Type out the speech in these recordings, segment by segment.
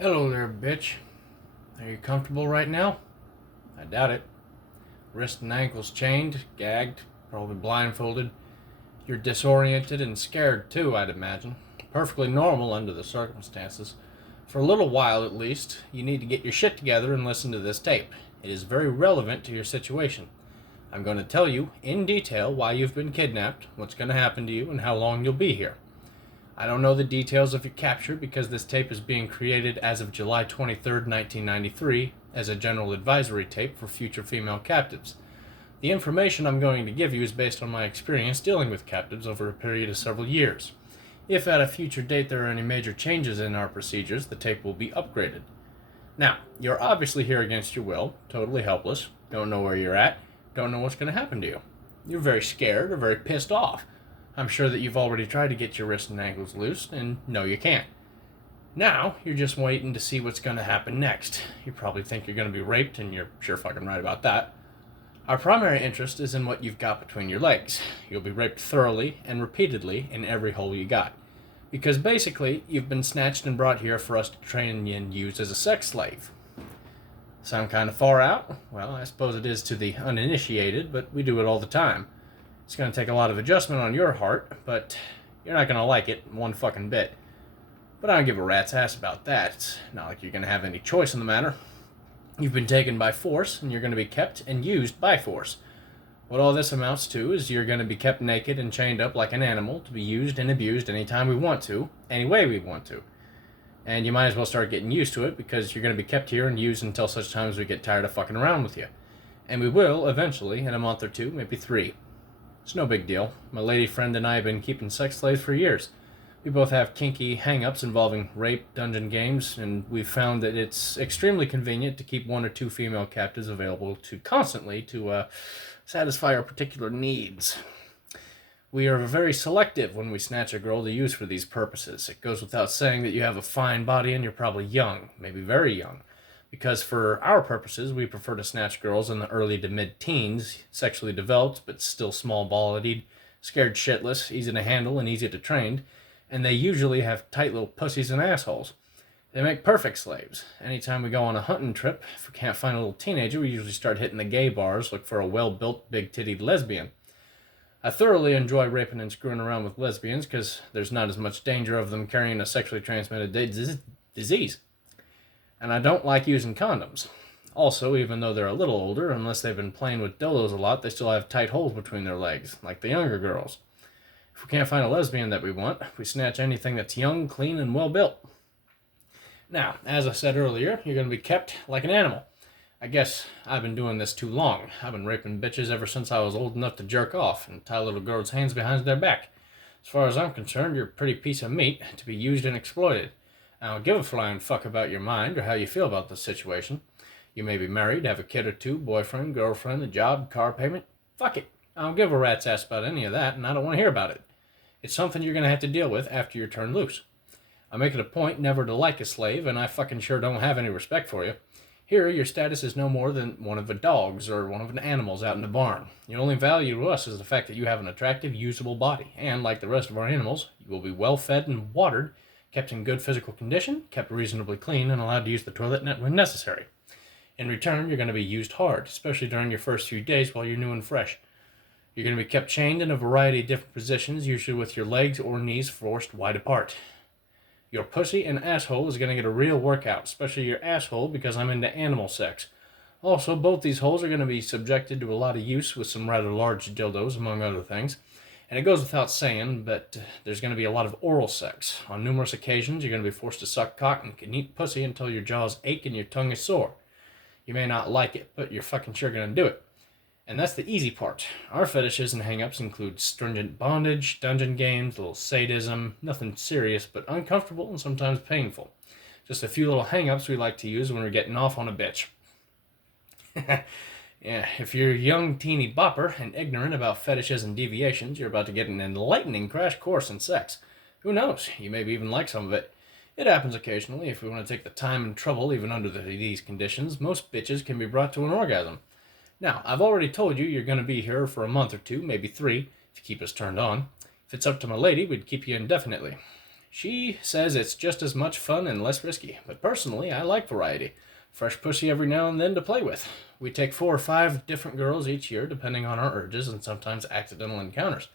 Hello there, bitch. Are you comfortable right now? I doubt it. Wrists and ankles chained, gagged, probably blindfolded. You're disoriented and scared too, I'd imagine. Perfectly normal under the circumstances. For a little while at least, you need to get your shit together and listen to this tape. It is very relevant to your situation. I'm going to tell you in detail why you've been kidnapped, what's going to happen to you, and how long you'll be here. I don't know the details of your capture because this tape is being created as of July 23rd, 1993, as a general advisory tape for future female captives. The information I'm going to give you is based on my experience dealing with captives over a period of several years. If at a future date there are any major changes in our procedures, the tape will be upgraded. Now, you're obviously here against your will, totally helpless, don't know where you're at, don't know what's going to happen to you. You're very scared or very pissed off. I'm sure that you've already tried to get your wrists and ankles loose, and no, you can't. Now, you're just waiting to see what's going to happen next. You probably think you're going to be raped, and you're sure fucking right about that. Our primary interest is in what you've got between your legs. You'll be raped thoroughly and repeatedly in every hole you got. Because basically, you've been snatched and brought here for us to train and use as a sex slave. Sound kind of far out? Well, I suppose it is to the uninitiated, but we do it all the time. It's going to take a lot of adjustment on your part, but you're not going to like it one fucking bit. But I don't give a rat's ass about that. It's not like you're going to have any choice in the matter. You've been taken by force, and you're going to be kept and used by force. What all this amounts to is you're going to be kept naked and chained up like an animal to be used and abused anytime we want to, any way we want to. And you might as well start getting used to it because you're going to be kept here and used until such time as we get tired of fucking around with you. And we will, eventually, in a month or two, maybe 3. It's no big deal. My lady friend and I have been keeping sex slaves for years. We both have kinky hang-ups involving rape, dungeon games, and we've found that it's extremely convenient to keep 1 or 2 female captives available constantly to satisfy our particular needs. We are very selective when we snatch a girl to use for these purposes. It goes without saying that you have a fine body and you're probably young, maybe very young. Because for our purposes, we prefer to snatch girls in the early to mid-teens, sexually developed but still small-bodied, scared shitless, easy to handle, and easy to train, and they usually have tight little pussies and assholes. They make perfect slaves. Anytime we go on a hunting trip, if we can't find a little teenager, we usually start hitting the gay bars, look for a well-built, big-tittied lesbian. I thoroughly enjoy raping and screwing around with lesbians because there's not as much danger of them carrying a sexually transmitted disease. And I don't like using condoms. Also, even though they're a little older, unless they've been playing with dildos a lot, they still have tight holes between their legs, like the younger girls. If we can't find a lesbian that we want, we snatch anything that's young, clean, and well built. Now, as I said earlier, you're going to be kept like an animal. I guess I've been doing this too long. I've been raping bitches ever since I was old enough to jerk off and tie little girls' hands behind their back. As far as I'm concerned, you're a pretty piece of meat to be used and exploited. I don't give a flying fuck about your mind or how you feel about the situation. You may be married, have a kid or 2, boyfriend, girlfriend, a job, car payment. Fuck it. I don't give a rat's ass about any of that, and I don't want to hear about it. It's something you're going to have to deal with after you're turned loose. I make it a point never to like a slave, and I fucking sure don't have any respect for you. Here, your status is no more than one of the dogs or one of the animals out in the barn. Your only value to us is the fact that you have an attractive, usable body, and like the rest of our animals, you will be well fed and watered, kept in good physical condition, kept reasonably clean, and allowed to use the toilet when necessary. In return, you're going to be used hard, especially during your first few days while you're new and fresh. You're going to be kept chained in a variety of different positions, usually with your legs or knees forced wide apart. Your pussy and asshole is going to get a real workout, especially your asshole because I'm into animal sex. Also, both these holes are going to be subjected to a lot of use with some rather large dildos, among other things. And it goes without saying, but there's going to be a lot of oral sex. On numerous occasions, you're going to be forced to suck cock and eat pussy until your jaws ache and your tongue is sore. You may not like it, but you're fucking sure going to do it. And that's the easy part. Our fetishes and hang-ups include stringent bondage, dungeon games, a little sadism, nothing serious, but uncomfortable and sometimes painful. Just a few little hang-ups we like to use when we're getting off on a bitch. Yeah, if you're a young teeny bopper and ignorant about fetishes and deviations, you're about to get an enlightening crash course in sex. Who knows? You maybe even like some of it. It happens occasionally if we want to take the time and trouble, even under these conditions. Most bitches can be brought to an orgasm. Now, I've already told you you're going to be here for a month or 2, maybe 3, if you keep us turned on. If it's up to my lady, we'd keep you indefinitely. She says it's just as much fun and less risky, but personally, I like variety. Fresh pussy every now and then to play with. We take 4 or 5 different girls each year, depending on our urges and sometimes accidental encounters.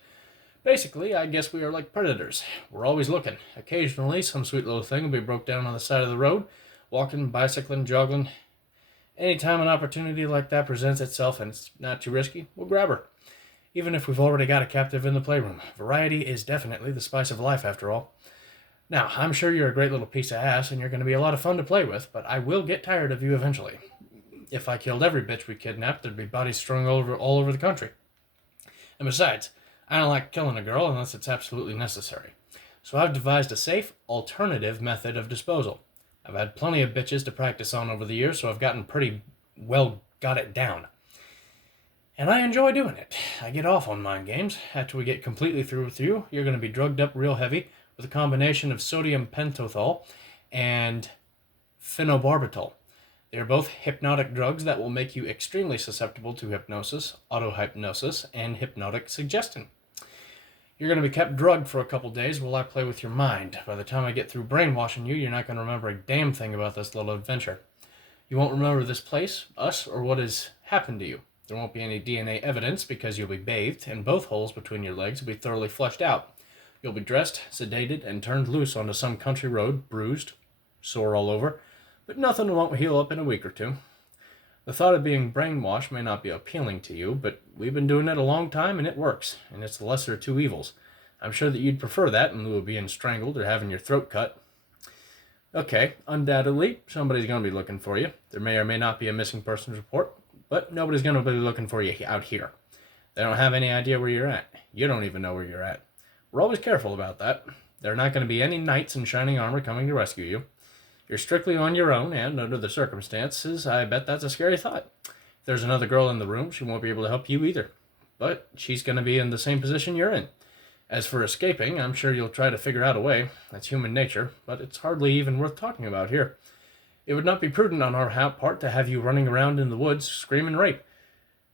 Basically, I guess we are like predators. We're always looking. Occasionally, some sweet little thing will be broke down on the side of the road, walking, bicycling, jogging. Anytime an opportunity like that presents itself and it's not too risky, we'll grab her. Even if we've already got a captive in the playroom. Variety is definitely the spice of life, after all. Now, I'm sure you're a great little piece of ass and you're going to be a lot of fun to play with, but I will get tired of you eventually. If I killed every bitch we kidnapped, there'd be bodies strewn all over the country. And besides, I don't like killing a girl unless it's absolutely necessary. So I've devised a safe, alternative method of disposal. I've had plenty of bitches to practice on over the years, so I've gotten pretty well got it down. And I enjoy doing it. I get off on mind games. After we get completely through with you, you're going to be drugged up real heavy with a combination of sodium pentothal and phenobarbital. They are both hypnotic drugs that will make you extremely susceptible to hypnosis, autohypnosis, and hypnotic suggestion. You're going to be kept drugged for a couple days while I play with your mind. By the time I get through brainwashing you, you're not going to remember a damn thing about this little adventure. You won't remember this place, us, or what has happened to you. There won't be any DNA evidence because you'll be bathed, and both holes between your legs will be thoroughly flushed out. You'll be dressed, sedated, and turned loose onto some country road, bruised, sore all over, but nothing won't heal up in a week or two. The thought of being brainwashed may not be appealing to you, but we've been doing it a long time and it works, and it's the lesser of two evils. I'm sure that you'd prefer that in lieu of being strangled or having your throat cut. Okay, undoubtedly, somebody's going to be looking for you. There may or may not be a missing persons report, but nobody's going to be looking for you out here. They don't have any idea where you're at. You don't even know where you're at. We're always careful about that. There are not going to be any knights in shining armor coming to rescue you. You're strictly on your own, and under the circumstances, I bet that's a scary thought. If there's another girl in the room, she won't be able to help you either. But she's going to be in the same position you're in. As for escaping, I'm sure you'll try to figure out a way. That's human nature, but it's hardly even worth talking about here. It would not be prudent on our part to have you running around in the woods screaming rape.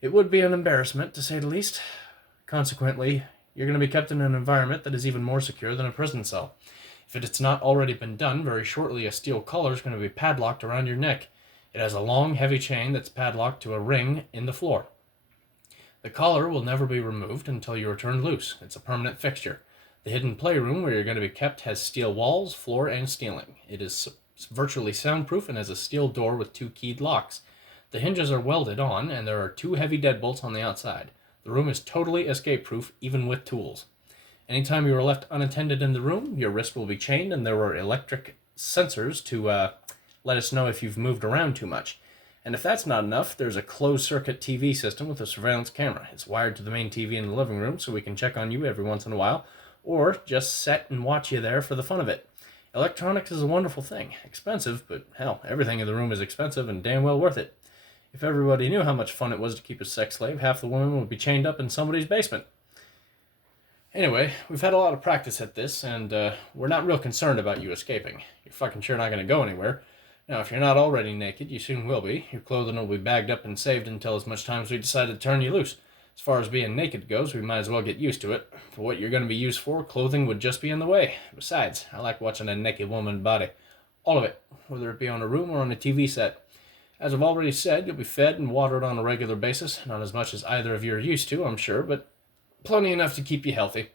It would be an embarrassment, to say the least. Consequently, you're going to be kept in an environment that is even more secure than a prison cell. If it's not already been done, very shortly a steel collar is going to be padlocked around your neck. It has a long, heavy chain that's padlocked to a ring in the floor. The collar will never be removed until you are turned loose. It's a permanent fixture. The hidden playroom where you're going to be kept has steel walls, floor, and ceiling. It is virtually soundproof and has a steel door with 2 keyed locks. The hinges are welded on, and there are 2 heavy deadbolts on the outside. The room is totally escape-proof, even with tools. Anytime you are left unattended in the room, your wrist will be chained, and there are electric sensors to let us know if you've moved around too much. And if that's not enough, there's a closed-circuit TV system with a surveillance camera. It's wired to the main TV in the living room, so we can check on you every once in a while, or just set and watch you there for the fun of it. Electronics is a wonderful thing. Expensive, but hell, everything in the room is expensive and damn well worth it. If everybody knew how much fun it was to keep a sex slave, half the women would be chained up in somebody's basement. Anyway, we've had a lot of practice at this, and we're not real concerned about you escaping. You're fucking sure not going to go anywhere. Now, if you're not already naked, you soon will be. Your clothing will be bagged up and saved until as much time as we decide to turn you loose. As far as being naked goes, we might as well get used to it. For what you're going to be used for, clothing would just be in the way. Besides, I like watching a naked woman's body. All of it, whether it be on a room or on a TV set. As I've already said, you'll be fed and watered on a regular basis. Not as much as either of you are used to, I'm sure, but plenty enough to keep you healthy.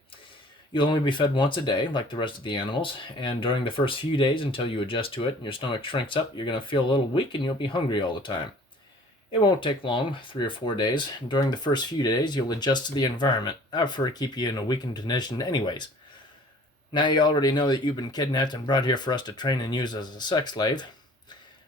You'll only be fed once a day, like the rest of the animals, and during the first few days until you adjust to it and your stomach shrinks up, you're going to feel a little weak and you'll be hungry all the time. It won't take long, 3 or 4 days, and during the first few days you'll adjust to the environment. I prefer to keep you in a weakened condition anyways. Now you already know that you've been kidnapped and brought here for us to train and use as a sex slave.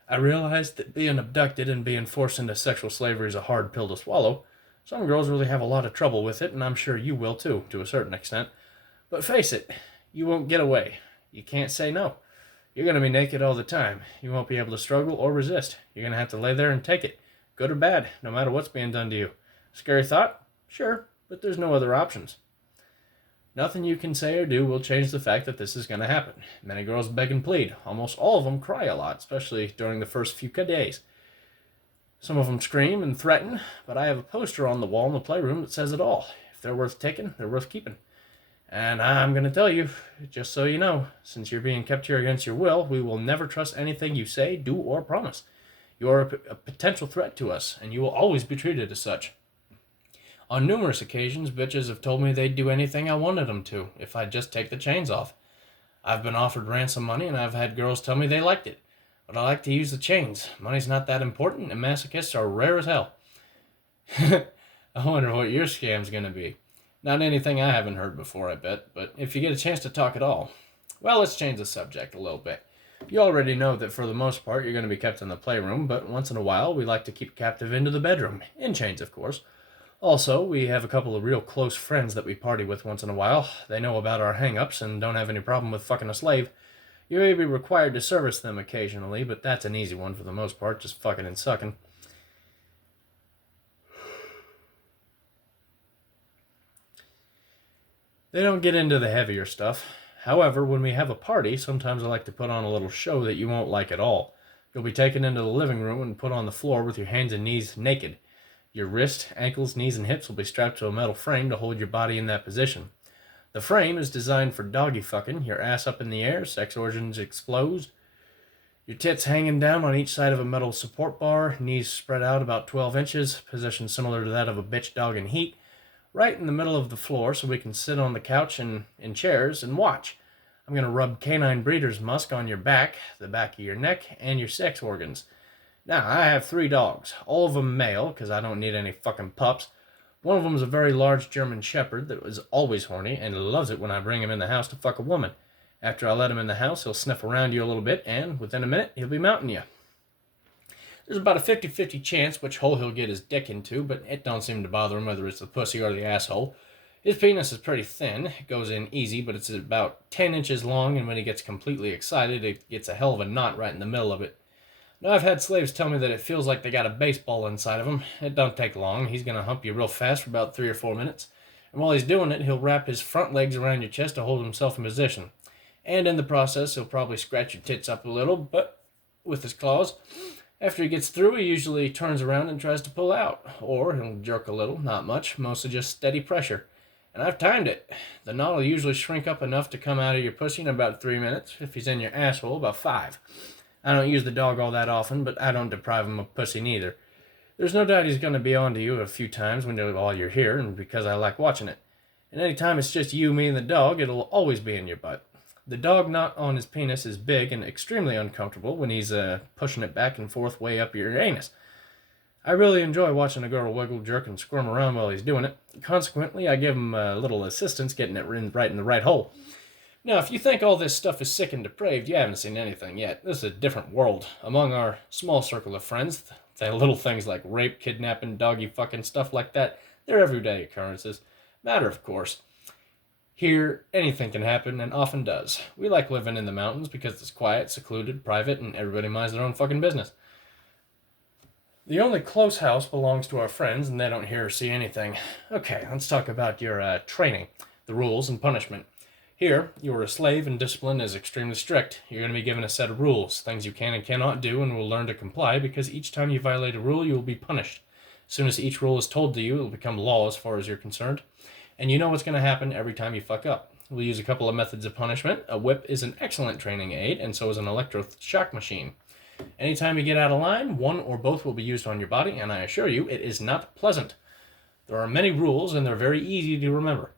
I realize that being abducted and being forced into sexual slavery is a hard pill to swallow. Some girls really have a lot of trouble with it, and I'm sure you will too, to a certain extent. But face it, you won't get away. You can't say no. You're going to be naked all the time. You won't be able to struggle or resist. You're going to have to lay there and take it, good or bad, no matter what's being done to you. Scary thought? Sure, but there's no other options. Nothing you can say or do will change the fact that this is going to happen. Many girls beg and plead. Almost all of them cry a lot, especially during the first few days. Some of them scream and threaten, but I have a poster on the wall in the playroom that says it all. If they're worth taking, they're worth keeping. And I'm going to tell you, just so you know, since you're being kept here against your will, we will never trust anything you say, do, or promise. You are a potential threat to us, and you will always be treated as such. On numerous occasions, bitches have told me they'd do anything I wanted them to, if I'd just take the chains off. I've been offered ransom money, and I've had girls tell me they liked it. But I like to use the chains. Money's not that important, and masochists are rare as hell. I wonder what your scam's gonna be. Not anything I haven't heard before, I bet, but if you get a chance to talk at all. Well, let's change the subject a little bit. You already know that for the most part you're going to be kept in the playroom, but once in a while we like to keep captive into the bedroom. In chains, of course. Also, we have a couple of real close friends that we party with once in a while. They know about our hang-ups and don't have any problem with fucking a slave. You may be required to service them occasionally, but that's an easy one for the most part, just fucking and sucking. They don't get into the heavier stuff. However, when we have a party, sometimes I like to put on a little show that you won't like at all. You'll be taken into the living room and put on the floor with your hands and knees naked. Your wrists, ankles, knees, and hips will be strapped to a metal frame to hold your body in that position. The frame is designed for doggy fucking, your ass up in the air, sex organs exposed, your tits hanging down on each side of a metal support bar, knees spread out about 12 inches, position similar to that of a bitch dog in heat, right in the middle of the floor so we can sit on the couch and in chairs and watch. I'm going to rub canine breeder's musk on your back, the back of your neck, and your sex organs. Now, I have 3 dogs, all of them male, because I don't need any fucking pups. One of them is a very large German shepherd that is always horny and loves it when I bring him in the house to fuck a woman. After I let him in the house, he'll sniff around you a little bit, and within a minute, he'll be mounting you. There's about a 50-50 chance which hole he'll get his dick into, but it don't seem to bother him whether it's the pussy or the asshole. His penis is pretty thin. It goes in easy, but it's about 10 inches long, and when he gets completely excited, it gets a hell of a knot right in the middle of it. Now, I've had slaves tell me that it feels like they got a baseball inside of him. It don't take long. He's going to hump you real fast for about 3 or 4 minutes. And while he's doing it, he'll wrap his front legs around your chest to hold himself in position. And in the process, he'll probably scratch your tits up a little, but with his claws. After he gets through, he usually turns around and tries to pull out. Or he'll jerk a little, not much, mostly just steady pressure. And I've timed it. The knot will usually shrink up enough to come out of your pussy in about 3 minutes. If he's in your asshole, about 5. I don't use the dog all that often, but I don't deprive him of pussy neither. There's no doubt he's going to be on to you a few times while you're here, and because I like watching it. And any time it's just you, me, and the dog, it'll always be in your butt. The dog knot on his penis is big and extremely uncomfortable when he's pushing it back and forth way up your anus. I really enjoy watching a girl wiggle, jerk, and squirm around while he's doing it. Consequently, I give him a little assistance getting it right in the right hole. Now, if you think all this stuff is sick and depraved, you haven't seen anything yet. This is a different world. Among our small circle of friends, the little things like rape, kidnapping, doggy fucking, stuff like that, they're everyday occurrences. Matter of course. Here, anything can happen, and often does. We like living in the mountains because it's quiet, secluded, private, and everybody minds their own fucking business. The only close house belongs to our friends, and they don't hear or see anything. Okay, let's talk about your training, the rules, and punishment. Here, you are a slave and discipline is extremely strict. You're going to be given a set of rules, things you can and cannot do, and will learn to comply because each time you violate a rule, you will be punished. As soon as each rule is told to you, it will become law as far as you're concerned. And you know what's going to happen every time you fuck up. We'll use a couple of methods of punishment. A whip is an excellent training aid, and so is an electroshock machine. Anytime you get out of line, one or both will be used on your body, and I assure you, it is not pleasant. There are many rules, and they're very easy to remember.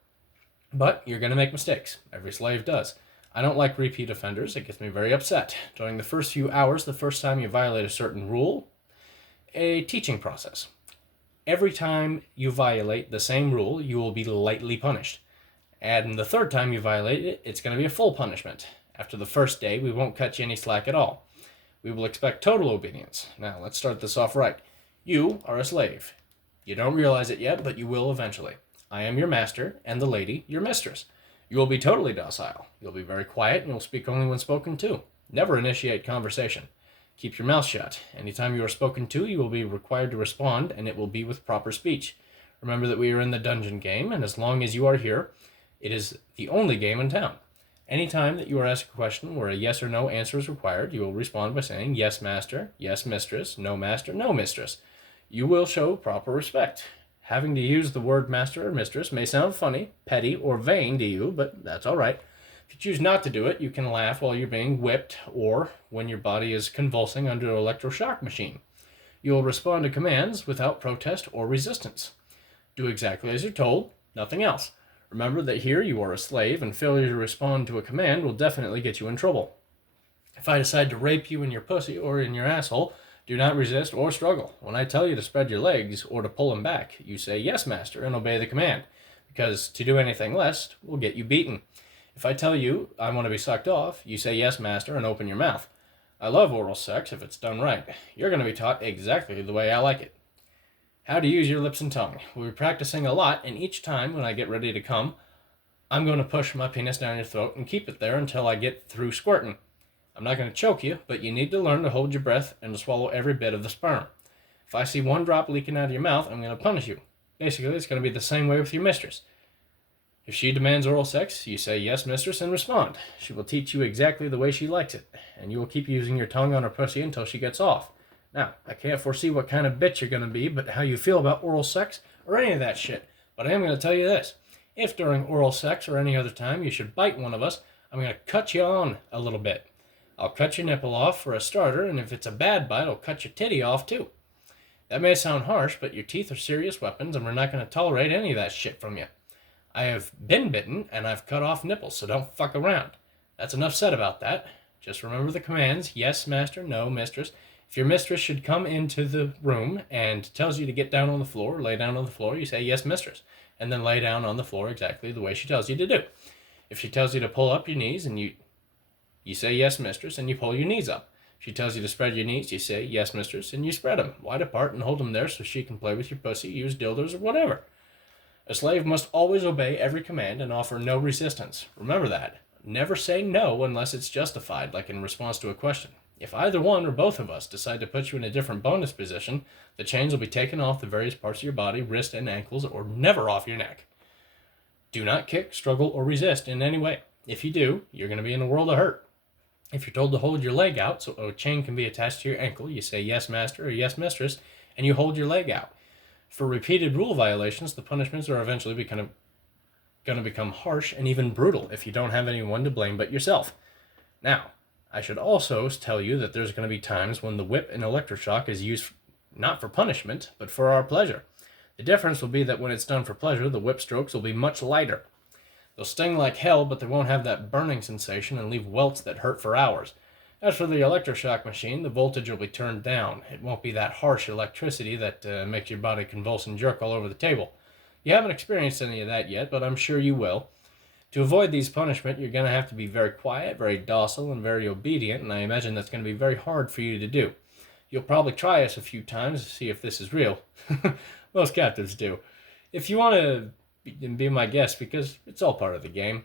But you're going to make mistakes. Every slave does. I don't like repeat offenders. It gets me very upset. During the first few hours, the first time you violate a certain rule, a teaching process. Every time you violate the same rule, you will be lightly punished. And the third time you violate it, it's going to be a full punishment. After the first day, we won't cut you any slack at all. We will expect total obedience. Now, let's start this off right. You are a slave. You don't realize it yet, but you will eventually. I am your master, and the lady, your mistress. You will be totally docile. You'll be very quiet, and you'll speak only when spoken to. Never initiate conversation. Keep your mouth shut. Anytime you are spoken to, you will be required to respond, and it will be with proper speech. Remember that we are in the dungeon game, and as long as you are here, it is the only game in town. Anytime that you are asked a question where a yes or no answer is required, you will respond by saying, yes, master, yes, mistress, no, master, no, mistress. You will show proper respect. Having to use the word master or mistress may sound funny, petty, or vain to you, but that's all right. If you choose not to do it, you can laugh while you're being whipped or when your body is convulsing under an electroshock machine. You will respond to commands without protest or resistance. Do exactly as you're told, nothing else. Remember that here you are a slave, and failure to respond to a command will definitely get you in trouble. If I decide to rape you in your pussy or in your asshole, do not resist or struggle. When I tell you to spread your legs or to pull them back, you say, "Yes, master," and obey the command, because to do anything less will get you beaten. If I tell you I want to be sucked off, you say, "Yes, master," and open your mouth. I love oral sex if it's done right. You're going to be taught exactly the way I like it. How to use your lips and tongue. We'll be practicing a lot, and each time when I get ready to come, I'm going to push my penis down your throat and keep it there until I get through squirting. I'm not going to choke you, but you need to learn to hold your breath and to swallow every bit of the sperm. If I see one drop leaking out of your mouth, I'm going to punish you. Basically, it's going to be the same way with your mistress. If she demands oral sex, you say, "Yes, mistress," and respond. She will teach you exactly the way she likes it, and you will keep using your tongue on her pussy until she gets off. Now, I can't foresee what kind of bitch you're going to be, but how you feel about oral sex, or any of that shit. But I am going to tell you this. If during oral sex or any other time you should bite one of us, I'm going to cut you on a little bit. I'll cut your nipple off for a starter, and if it's a bad bite, I'll cut your titty off too. That may sound harsh, but your teeth are serious weapons, and we're not going to tolerate any of that shit from you. I have been bitten, and I've cut off nipples, so don't fuck around. That's enough said about that. Just remember the commands: yes, master, no, mistress. If your mistress should come into the room and tells you to get down on the floor, lay down on the floor, you say, "Yes, mistress," and then lay down on the floor exactly the way she tells you to do. If she tells you to pull up your knees, and you say, "Yes, mistress," and you pull your knees up. She tells you to spread your knees, you say, "Yes, mistress," and you spread them wide apart and hold them there so she can play with your pussy, use dildos, or whatever. A slave must always obey every command and offer no resistance. Remember that. Never say no unless it's justified, like in response to a question. If either one or both of us decide to put you in a different bonus position, the chains will be taken off the various parts of your body, wrists and ankles, or never off your neck. Do not kick, struggle, or resist in any way. If you do, you're going to be in a world of hurt. If you're told to hold your leg out so a chain can be attached to your ankle, you say, "Yes, master," or "Yes, mistress," and you hold your leg out. For repeated rule violations, the punishments are eventually going to become harsh and even brutal if you don't have anyone to blame but yourself. Now, I should also tell you that there's going to be times when the whip and electroshock is used not for punishment, but for our pleasure. The difference will be that when it's done for pleasure, the whip strokes will be much lighter. They'll sting like hell, but they won't have that burning sensation and leave welts that hurt for hours. As for the electroshock machine, the voltage will be turned down. It won't be that harsh electricity that makes your body convulse and jerk all over the table. You haven't experienced any of that yet, but I'm sure you will. To avoid these punishments, you're going to have to be very quiet, very docile, and very obedient, and I imagine that's going to be very hard for you to do. You'll probably try us a few times to see if this is real. Most captives do. If you want to be my guest, because it's all part of the game.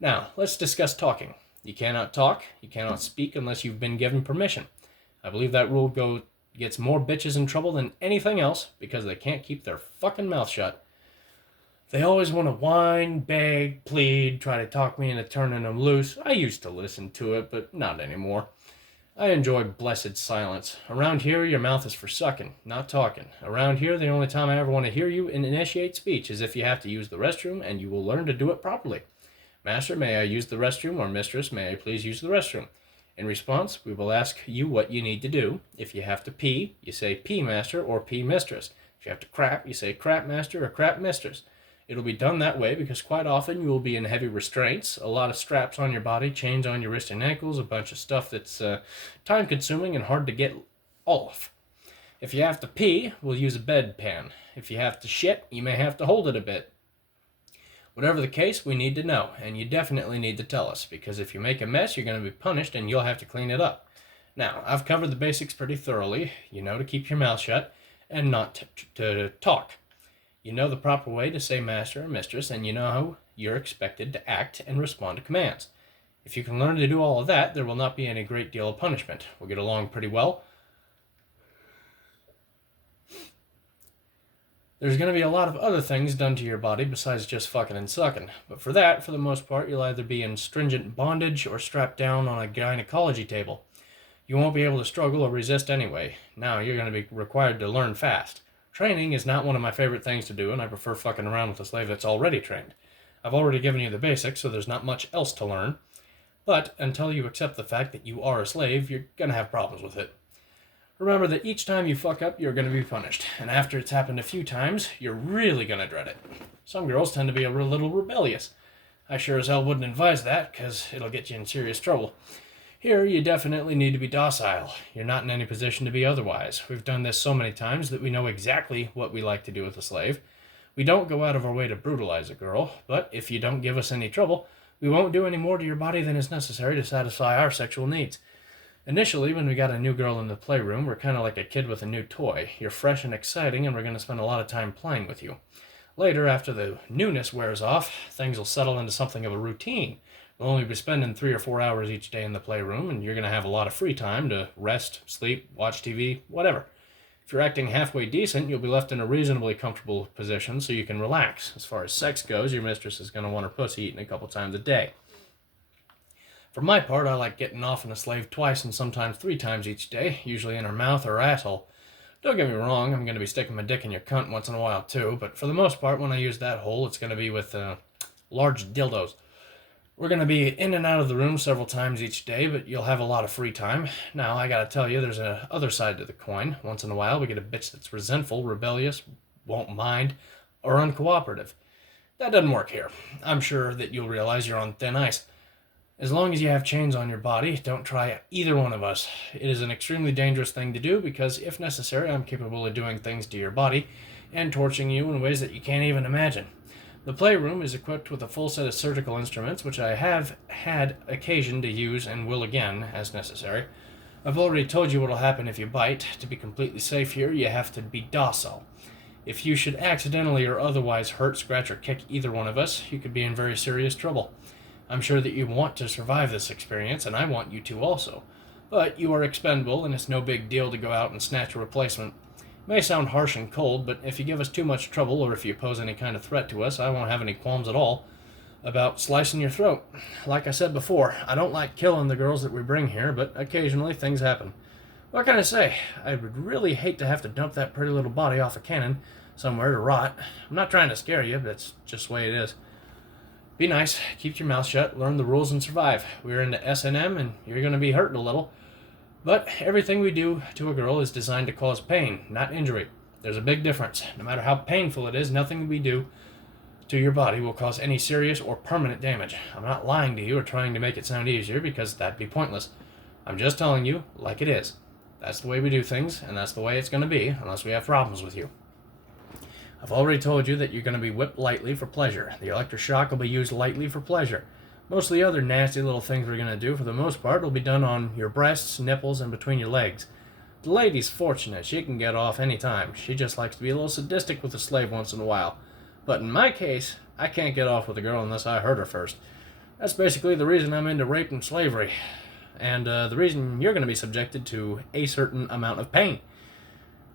Now, let's discuss talking. You cannot talk, you cannot speak unless you've been given permission. I believe that rule gets more bitches in trouble than anything else because they can't keep their fucking mouth shut. They always want to whine, beg, plead, try to talk me into turning them loose. I used to listen to it, but not anymore. I enjoy blessed silence. Around here, your mouth is for sucking, not talking. Around here, the only time I ever want to hear you initiate speech is if you have to use the restroom, and you will learn to do it properly. "Master, may I use the restroom?" or "Mistress, may I please use the restroom?" In response, we will ask you what you need to do. If you have to pee, you say "Pee, master," or "Pee, mistress." If you have to crap, you say "Crap, master," or "Crap, mistress." It'll be done that way because quite often you will be in heavy restraints, a lot of straps on your body, chains on your wrists and ankles, a bunch of stuff that's time-consuming and hard to get off. If you have to pee, we'll use a bedpan. If you have to shit, you may have to hold it a bit. Whatever the case, we need to know, and you definitely need to tell us, because if you make a mess, you're going to be punished and you'll have to clean it up. Now, I've covered the basics pretty thoroughly. You know to keep your mouth shut and not to talk. You know the proper way to say "master" or "mistress," and you know how you're expected to act and respond to commands. If you can learn to do all of that, there will not be any great deal of punishment. We'll get along pretty well. There's going to be a lot of other things done to your body besides just fucking and sucking. But for that, for the most part, you'll either be in stringent bondage or strapped down on a gynecology table. You won't be able to struggle or resist anyway. Now you're going to be required to learn fast. Training is not one of my favorite things to do, and I prefer fucking around with a slave that's already trained. I've already given you the basics, so there's not much else to learn. But until you accept the fact that you are a slave, you're gonna have problems with it. Remember that each time you fuck up, you're gonna be punished, and after it's happened a few times, you're really gonna dread it. Some girls tend to be a little rebellious. I sure as hell wouldn't advise that, because it'll get you in serious trouble. Here, you definitely need to be docile. You're not in any position to be otherwise. We've done this so many times that we know exactly what we like to do with a slave. We don't go out of our way to brutalize a girl, but if you don't give us any trouble, we won't do any more to your body than is necessary to satisfy our sexual needs. Initially, when we got a new girl in the playroom, we're kind of like a kid with a new toy. You're fresh and exciting, and we're going to spend a lot of time playing with you. Later, after the newness wears off, things will settle into something of a routine. We'll only be spending 3 or 4 hours each day in the playroom, and you're going to have a lot of free time to rest, sleep, watch TV, whatever. If you're acting halfway decent, you'll be left in a reasonably comfortable position so you can relax. As far as sex goes, your mistress is going to want her pussy eaten a couple times a day. For my part, I like getting off on a slave twice and sometimes 3 times each day, usually in her mouth or asshole. Don't get me wrong, I'm going to be sticking my dick in your cunt once in a while too, but for the most part, when I use that hole, it's going to be with large dildos. We're going to be in and out of the room several times each day, but you'll have a lot of free time. Now, I gotta tell you, there's a other side to the coin. Once in a while, we get a bitch that's resentful, rebellious, won't mind, or uncooperative. That doesn't work here. I'm sure that you'll realize you're on thin ice. As long as you have chains on your body, don't try either one of us. It is an extremely dangerous thing to do because, if necessary, I'm capable of doing things to your body and torturing you in ways that you can't even imagine. The playroom is equipped with a full set of surgical instruments, which I have had occasion to use and will again, as necessary. I've already told you what will happen if you bite. To be completely safe here, you have to be docile. If you should accidentally or otherwise hurt, scratch, or kick either one of us, you could be in very serious trouble. I'm sure that you want to survive this experience, and I want you to also. But you are expendable, and it's no big deal to go out and snatch a replacement. It may sound harsh and cold, but if you give us too much trouble, or if you pose any kind of threat to us, I won't have any qualms at all about slicing your throat. Like I said before, I don't like killing the girls that we bring here, but occasionally things happen. What can I say? I would really hate to have to dump that pretty little body off a cannon somewhere to rot. I'm not trying to scare you, but it's just the way it is. Be nice, keep your mouth shut, learn the rules, and survive. We're into S&M, and you're going to be hurting a little. But everything we do to a girl is designed to cause pain, not injury. There's a big difference. No matter how painful it is, nothing we do to your body will cause any serious or permanent damage. I'm not lying to you or trying to make it sound easier, because that'd be pointless. I'm just telling you like it is. That's the way we do things, and that's the way it's going to be, unless we have problems with you. I've already told you that you're going to be whipped lightly for pleasure. The electric shock will be used lightly for pleasure. Most of the other nasty little things we're going to do, for the most part, will be done on your breasts, nipples, and between your legs. The lady's fortunate. She can get off any time. She just likes to be a little sadistic with a slave once in a while. But in my case, I can't get off with a girl unless I hurt her first. That's basically the reason I'm into rape and slavery. And the reason you're going to be subjected to a certain amount of pain.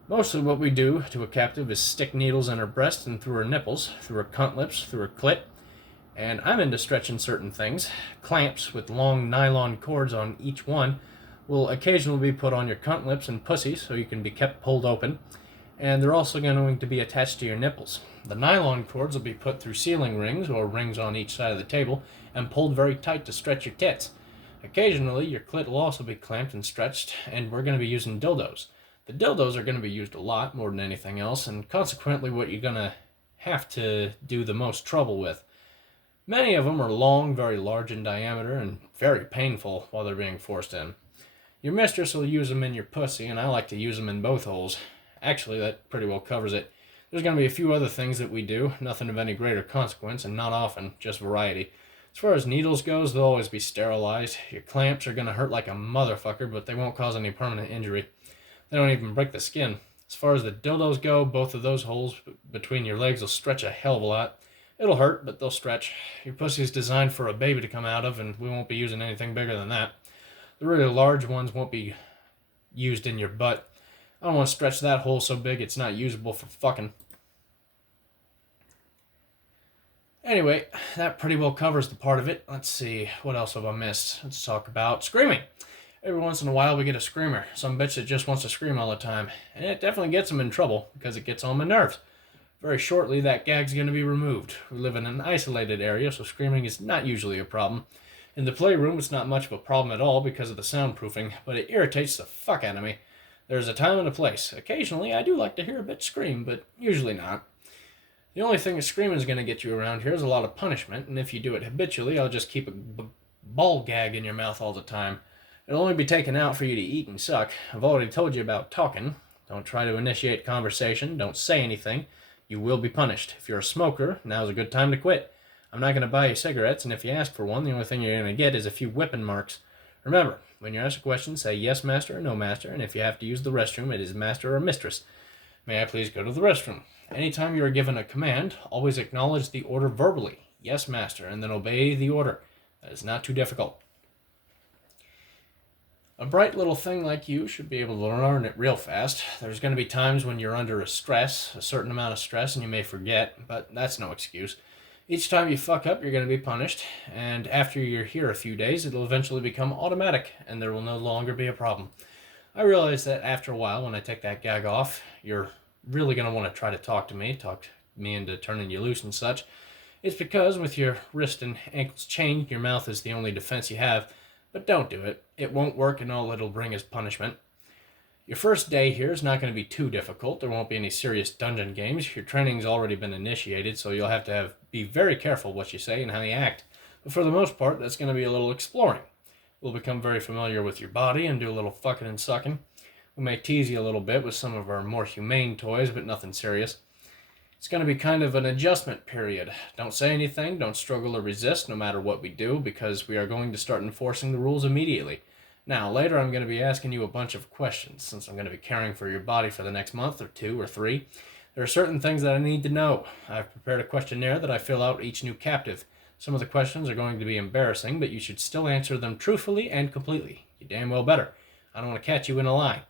Mostly what we do to a captive is stick needles in her breast and through her nipples, through her cunt lips, through her clit. And I'm into stretching certain things. Clamps with long nylon cords on each one will occasionally be put on your cunt lips and pussy so you can be kept pulled open. And they're also going to be attached to your nipples. The nylon cords will be put through ceiling rings, or rings on each side of the table, and pulled very tight to stretch your tits. Occasionally, your clit will also be clamped and stretched, and we're going to be using dildos. The dildos are going to be used a lot, more than anything else, and consequently what you're going to have to do the most trouble with. Many of them are long, very large in diameter, and very painful while they're being forced in. Your mistress will use them in your pussy, and I like to use them in both holes. Actually, that pretty well covers it. There's going to be a few other things that we do, nothing of any greater consequence, and not often, just variety. As far as needles goes, they'll always be sterilized. Your clamps are going to hurt like a motherfucker, but they won't cause any permanent injury. They don't even break the skin. As far as the dildos go, both of those holes between your legs will stretch a hell of a lot. It'll hurt, but they'll stretch. Your pussy's designed for a baby to come out of, and we won't be using anything bigger than that. The really large ones won't be used in your butt. I don't want to stretch that hole so big it's not usable for fucking. Anyway, that pretty well covers the part of it. Let's see, what else have I missed? Let's talk about screaming. Every once in a while we get a screamer, some bitch that just wants to scream all the time, and it definitely gets them in trouble because it gets on my nerves. Very shortly, that gag's going to be removed. We live in an isolated area, so screaming is not usually a problem. In the playroom, it's not much of a problem at all because of the soundproofing, but it irritates the fuck out of me. There's a time and a place. Occasionally, I do like to hear a bitch scream, but usually not. The only thing that screaming is going to get you around here is a lot of punishment, and if you do it habitually, I'll just keep a ball gag in your mouth all the time. It'll only be taken out for you to eat and suck. I've already told you about talking. Don't try to initiate conversation. Don't say anything. You will be punished. If you're a smoker, now's a good time to quit. I'm not going to buy you cigarettes, and if you ask for one, the only thing you're going to get is a few whipping marks. Remember, when you're asked a question, say yes, master, or no, master, and if you have to use the restroom, it is master or mistress. May I please go to the restroom? Anytime you are given a command, always acknowledge the order verbally. Yes, master, and then obey the order. That is not too difficult. A bright little thing like you should be able to learn it real fast. There's going to be times when you're under a certain amount of stress, and you may forget, but that's no excuse. Each time you fuck up, you're going to be punished, and after you're here a few days, it'll eventually become automatic, and there will no longer be a problem. I realize that after a while, when I take that gag off, you're really going to want to try to talk me into turning you loose and such. It's because with your wrist and ankles chained, your mouth is the only defense you have. But don't do it. It won't work, and all it'll bring is punishment. Your first day here is not going to be too difficult. There won't be any serious dungeon games. Your training's already been initiated, so you'll have to be very careful what you say and how you act. But for the most part, that's going to be a little exploring. We'll become very familiar with your body and do a little fucking and sucking. We may tease you a little bit with some of our more humane toys, but nothing serious. It's going to be kind of an adjustment period. Don't say anything, don't struggle or resist no matter what we do, because we are going to start enforcing the rules immediately. Now, later I'm going to be asking you a bunch of questions, since I'm going to be caring for your body for the next month or 2 or 3. There are certain things that I need to know. I've prepared a questionnaire that I fill out each new captive. Some of the questions are going to be embarrassing, but you should still answer them truthfully and completely. You damn well better. I don't want to catch you in a lie.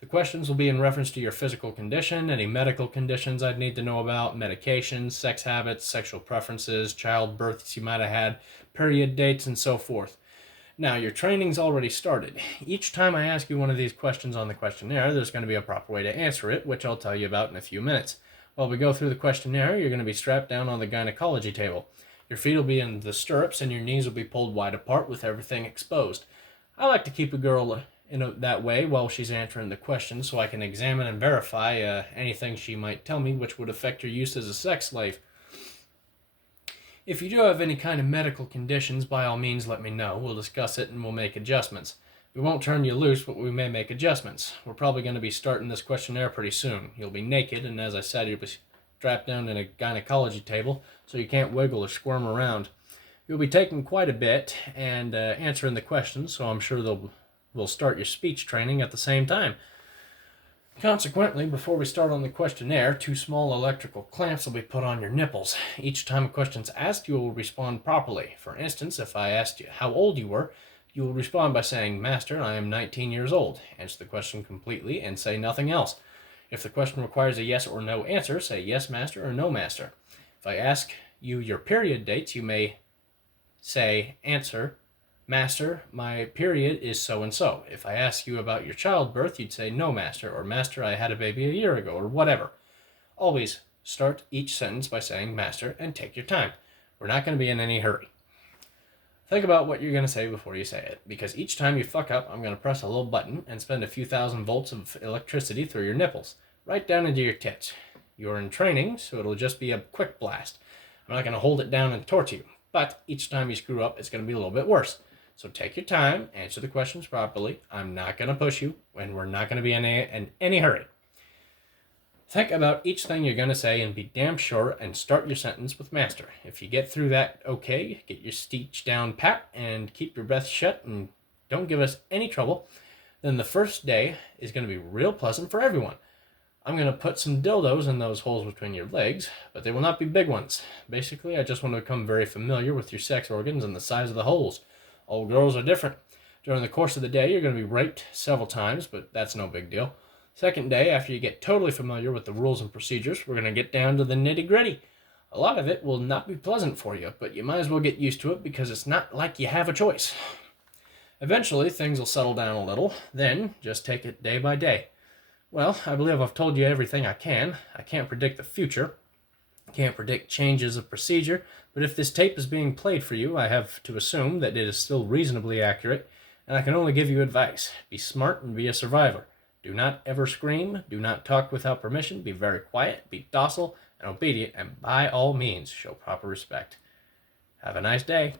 The questions will be in reference to your physical condition, any medical conditions I'd need to know about, medications, sex habits, sexual preferences, childbirths you might have had, period dates, and so forth. Now, your training's already started. Each time I ask you one of these questions on the questionnaire, there's going to be a proper way to answer it, which I'll tell you about in a few minutes. While we go through the questionnaire, you're going to be strapped down on the gynecology table. Your feet will be in the stirrups, and your knees will be pulled wide apart with everything exposed. I like to keep a girl that way while she's answering the questions, so I can examine and verify anything she might tell me which would affect her use as a sex slave. If you do have any kind of medical conditions, by all means let me know. We'll discuss it and we'll make adjustments. We won't turn you loose, but we may make adjustments. We're probably going to be starting this questionnaire pretty soon. You'll be naked, and as I said, you'll be strapped down in a gynecology table, so you can't wiggle or squirm around. You'll be taking quite a bit and answering the questions, so I'm sure we'll start your speech training at the same time. Consequently, before we start on the questionnaire, 2 small electrical clamps will be put on your nipples. Each time a question's asked, you will respond properly. For instance, if I asked you how old you were, you will respond by saying, "Master, I am 19 years old." Answer the question completely and say nothing else. If the question requires a yes or no answer, say yes, master, or no, master. If I ask you your period dates, you may say, answer, "Master, my period is so and so." If I ask you about your childbirth, you'd say, "No, master," or "Master, I had a baby a year ago," or whatever. Always start each sentence by saying "master" and take your time. We're not going to be in any hurry. Think about what you're going to say before you say it, because each time you fuck up, I'm going to press a little button and spend a few thousand volts of electricity through your nipples, right down into your tits. You're in training, so it'll just be a quick blast. I'm not going to hold it down and torture you, but each time you screw up, it's going to be a little bit worse. So take your time, answer the questions properly. I'm not going to push you, and we're not going to be in any hurry. Think about each thing you're going to say and be damn sure and start your sentence with "master." If you get through that okay, get your speech down pat and keep your breath shut and don't give us any trouble, then the first day is going to be real pleasant for everyone. I'm going to put some dildos in those holes between your legs, but they will not be big ones. Basically, I just want to become very familiar with your sex organs and the size of the holes. All girls are different. During the course of the day, you're going to be raped several times, but that's no big deal. Second day, after you get totally familiar with the rules and procedures, we're going to get down to the nitty-gritty. A lot of it will not be pleasant for you, but you might as well get used to it because it's not like you have a choice. Eventually, things will settle down a little. Then, just take it day by day. Well, I believe I've told you everything I can. I can't predict the future. Can't predict changes of procedure, but if this tape is being played for you, I have to assume that it is still reasonably accurate, and I can only give you advice. Be smart and be a survivor. Do not ever scream, do not talk without permission, be very quiet, be docile and obedient, and by all means show proper respect. Have a nice day.